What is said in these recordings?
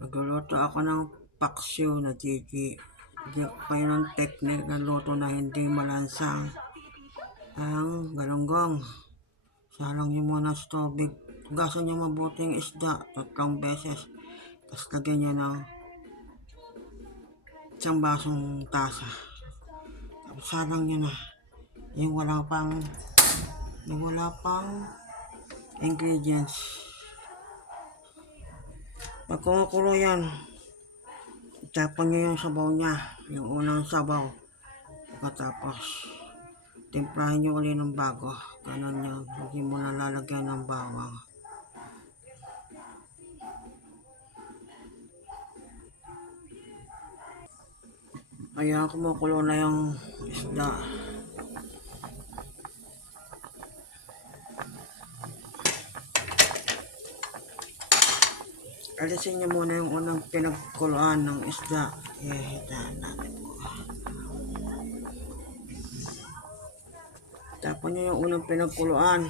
Nagluluto ako ng paksiw na Gigi. Bigyan ko kayo ng technique na luto na hindi malansang ang galunggong. Salang nyo muna sa tubig. Gasan nyo mabuting isda 3 beses. Tapos lagyan nyo ng isang basong tasa. Tapos salang nyo na. Yung wala pang ingredients. Pag kumukulo yan, tapon nyo yung sabaw niya, yung unang sabaw. Pagkatapos, timplahin nyo ulit ng bago. Ganon yun, hindi mo na lalagyan ng bawang. Kaya kumukulo na yung isda. Alisin nyo muna yung unang pinagkuluan ng isda. Hihitaan natin po. Tapon nyo yung unang pinagkuluan.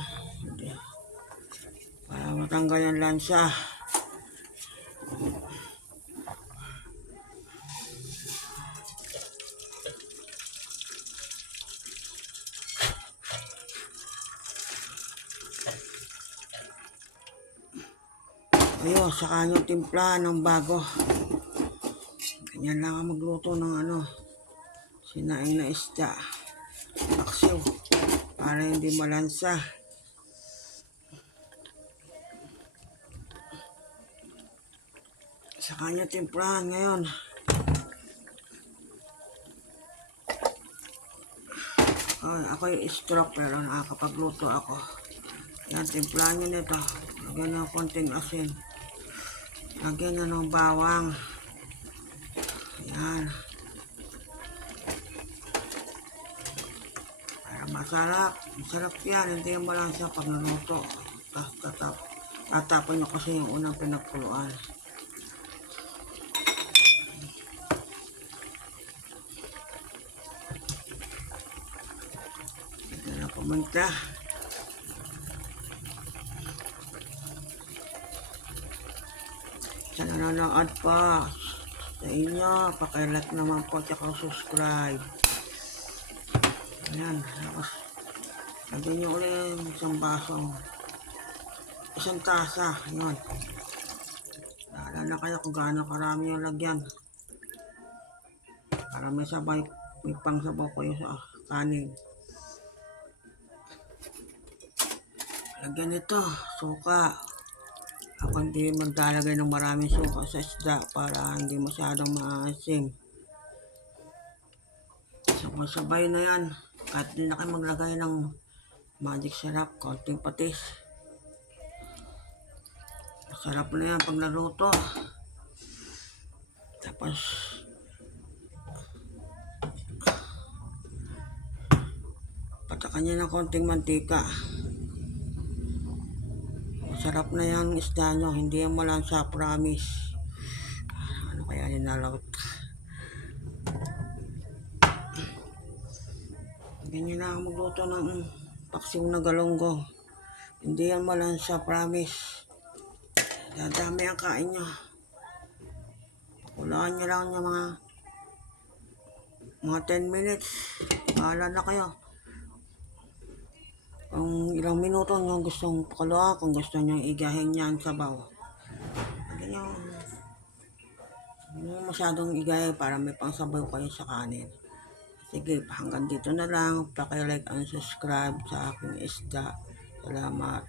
Para matanggal yung lansa. Ayun, saka nyo timplahan ng bago. Ganyan lang ang magluto ng sinaing na isda. Paksiw. Para hindi malansa. Saka nyo timplahan ngayon. Ako yung stroke pero nakakapagluto ako. Yan, timplahan nyo nito. Lagyan ng konting asin. Lagyan nyo ng bawang. Yan. Para masarap. Masarap yan. Hindi yung malansa pag naluto. Tatapon nyo kasi yung unang pinagkuluan. Ito na pumunta. Sa nanonood pa sa inyo, pakilike naman po at subscribe. Ayan, tapos lagyan nyo ulit isang tasa. Ayan, bahala na kayo kung gaano karami yung lagyan para may pangsabaw kayo sa kanin. Lagyan nito suka. Ako hindi maglalagay ng maraming suka sa isda para hindi masyadong maasim. Sabay-sabay na yan. Kahit di na kayo maglagay ng magic syrup, konting patis. Masarap na yan pag naluto. Tapos, patakan nyo ng konting mantika. Masarap na yan isda nyo, hindi yan malansa, promise. Ano kaya ninalawit? Ganyan na magluto ng paksiw na galunggong. Hindi yan malansa, promise. Dadami ang kain nyo. Kulaan nyo lang yung mga 10 minutes. Bahala na kayo. Kung ilang minuto nyo gustong pakuluan, kung gusto nyo igahin yan sabaw. Hindi nyo masyadong igay para may pangsabaw kayo sa kanin. Sige, hanggang dito na lang. Paki-like and subscribe sa aking isda. Salamat.